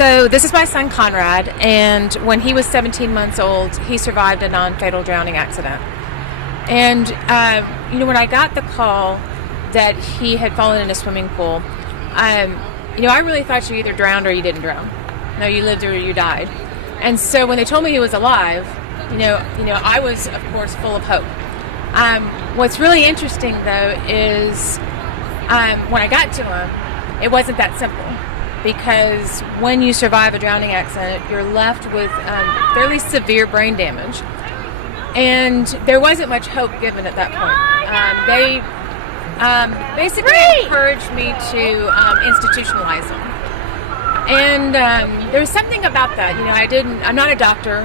So this is my son Conrad, and when he was 17 months old, he survived a non-fatal drowning accident. And when I got the call that he had fallen in a swimming pool, I really thought you either drowned or you didn't drown. No, you lived or you died. And so when they told me he was alive, I was of course full of hope. What's really interesting though is when I got to him, it wasn't that simple. Because when you survive a drowning accident, you're left with fairly severe brain damage. And there wasn't much hope given at that point. They basically encouraged me to institutionalize him. And there was something about that. I'm not a doctor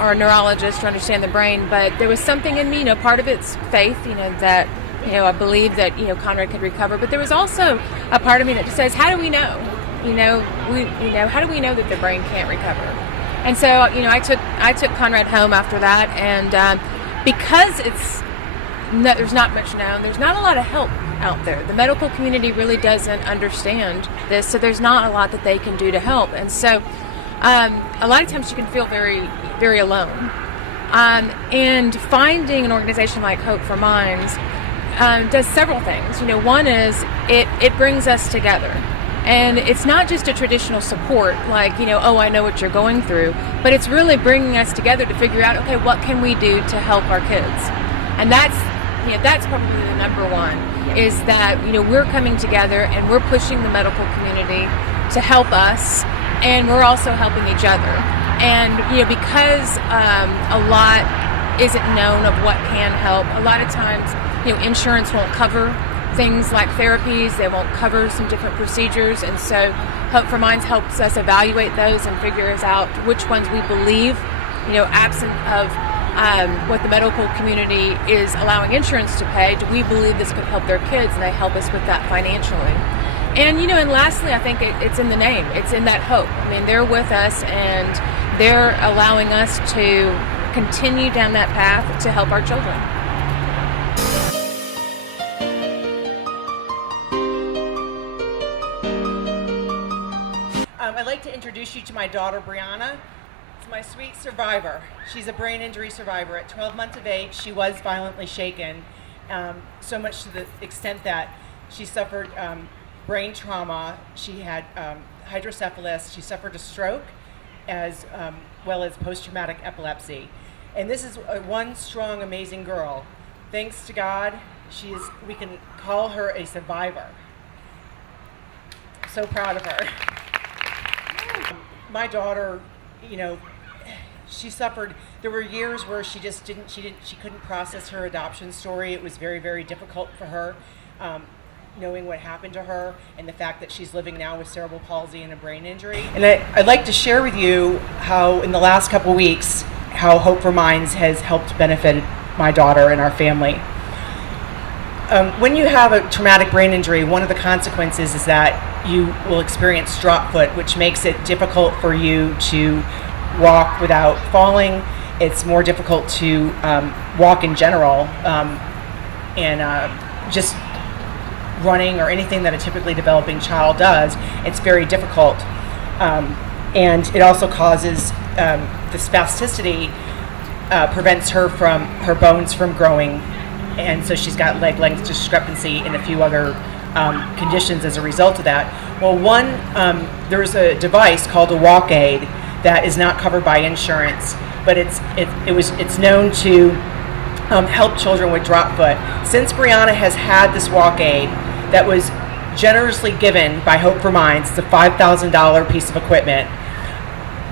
or a neurologist to understand the brain, but there was something in me, part of it's faith, that I believe that, Conrad could recover. But there was also a part of me that just says, how do we know? How do we know that the brain can't recover? And so, I took Conrad home after that, and because there's not much known, there's not a lot of help out there. The medical community really doesn't understand this, so there's not a lot that they can do to help. And so, a lot of times you can feel very, very alone. And finding an organization like Hope for Minds does several things. One is it brings us together. And it's not just a traditional support like, I know what you're going through, but it's really bringing us together to figure out, okay, what can we do to help our kids? And that's probably the number one, is that, we're coming together and we're pushing the medical community to help us, and we're also helping each other. And, because a lot isn't known of what can help, a lot of times, insurance won't cover things like therapies, they won't cover some different procedures, and so Hope for Minds helps us evaluate those and figures out which ones we believe, absent of what the medical community is allowing insurance to pay, do we believe this could help their kids, and they help us with that financially. And and lastly, I think it's in the name, it's in that hope. They're with us and they're allowing us to continue down that path to help our children. I'd like to introduce you to my daughter, Brianna. It's my sweet survivor. She's a brain injury survivor. At 12 months of age, she was violently shaken, so much to the extent that she suffered brain trauma. She had hydrocephalus. She suffered a stroke, as well as post-traumatic epilepsy. And this is one strong, amazing girl. Thanks to God, we can call her a survivor. So proud of her. My daughter, she suffered. There were years where she couldn't process her adoption story. It was very, very difficult for her, knowing what happened to her and the fact that she's living now with cerebral palsy and a brain injury. And I'd like to share with you how, in the last couple weeks, how Hope for Minds has helped benefit my daughter and our family. When you have a traumatic brain injury, one of the consequences is that you will experience drop foot, which makes it difficult for you to walk without falling. It's more difficult to walk in general, and just running or anything that a typically developing child does, it's very difficult. And it also causes the spasticity prevents her bones from growing, and so she's got leg length discrepancy and a few other conditions as a result of that. Well, there's a device called a walk aid that is not covered by insurance, but it's known to help children with drop foot. Since Brianna has had this walk aid that was generously given by Hope for Minds, it's a $5,000 piece of equipment.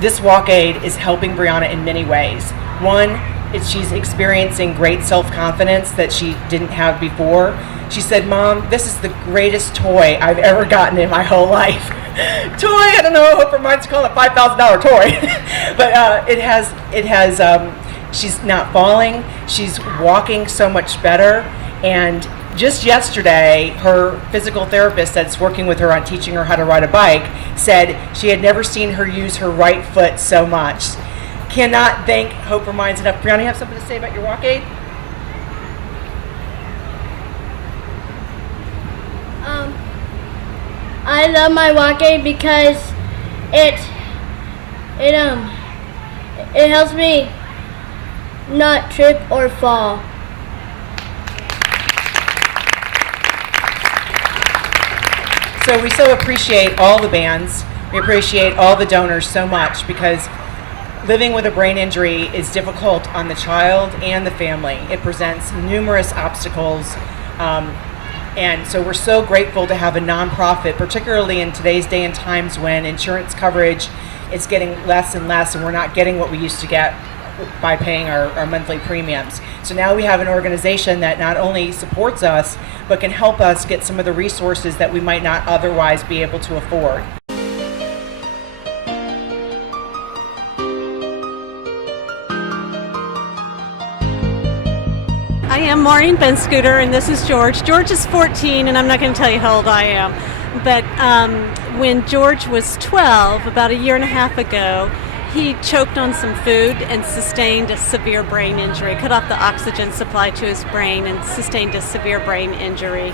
This walk aid is helping Brianna in many ways. One, she's experiencing great self-confidence that she didn't have before. She said, "Mom, this is the greatest toy I've ever gotten in my whole life." Toy, I don't know, Hope for Minds call it a $5,000 toy. But it has, she's not falling, she's walking so much better. And just yesterday, her physical therapist that's working with her on teaching her how to ride a bike said she had never seen her use her right foot so much. Cannot thank Hope for Minds enough. Brianna, you have something to say about your walk aid? I love my walk aid because it it it helps me not trip or fall. So we so appreciate all the bands. We appreciate all the donors so much, because living with a brain injury is difficult on the child and the family. It presents numerous obstacles. And so we're so grateful to have a nonprofit, particularly in today's day and times when insurance coverage is getting less and less, and we're not getting what we used to get by paying our monthly premiums. So now we have an organization that not only supports us, but can help us get some of the resources that we might not otherwise be able to afford. I am Maureen Benscooter, and this is George. George is 14, and I'm not going to tell you how old I am. But when George was 12, about a year and a half ago, he choked on some food and sustained a severe brain injury, cut off the oxygen supply to his brain and sustained a severe brain injury.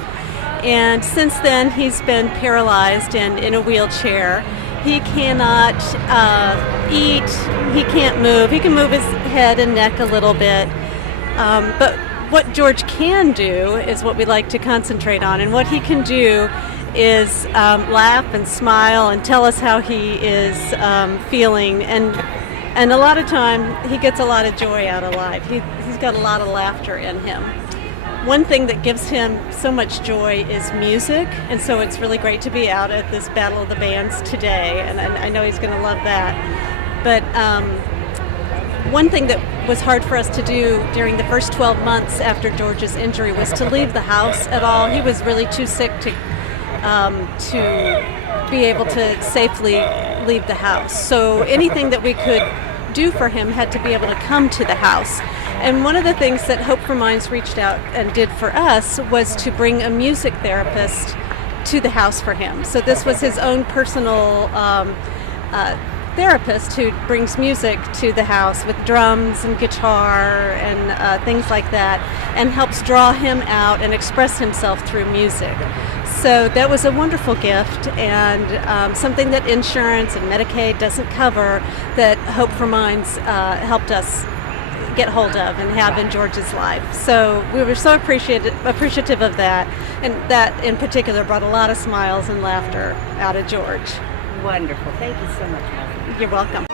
And since then, he's been paralyzed and in a wheelchair. He cannot eat, he can't move. He can move his head and neck a little bit. But what George can do is what we like to concentrate on. And what he can do is laugh and smile and tell us how he is feeling. And a lot of time, he gets a lot of joy out of life. He's got a lot of laughter in him. One thing that gives him so much joy is music, and so it's really great to be out at this Battle of the Bands today, and I know he's going to love that. But one thing that was hard for us to do during the first 12 months after George's injury was to leave the house at all. He was really too sick to be able to safely leave the house. So anything that we could do for him had to be able to come to the house. And one of the things that Hope for Minds reached out and did for us was to bring a music therapist to the house for him. So this was his own personal therapist who brings music to the house with drums and guitar and things like that, and helps draw him out and express himself through music. So that was a wonderful gift, and something that insurance and Medicaid doesn't cover, that Hope for Minds helped us get hold of and have in George's life. So we were so appreciative of that, and that in particular brought a lot of smiles and laughter out of George. Wonderful. Thank you so much, Mother. You're welcome.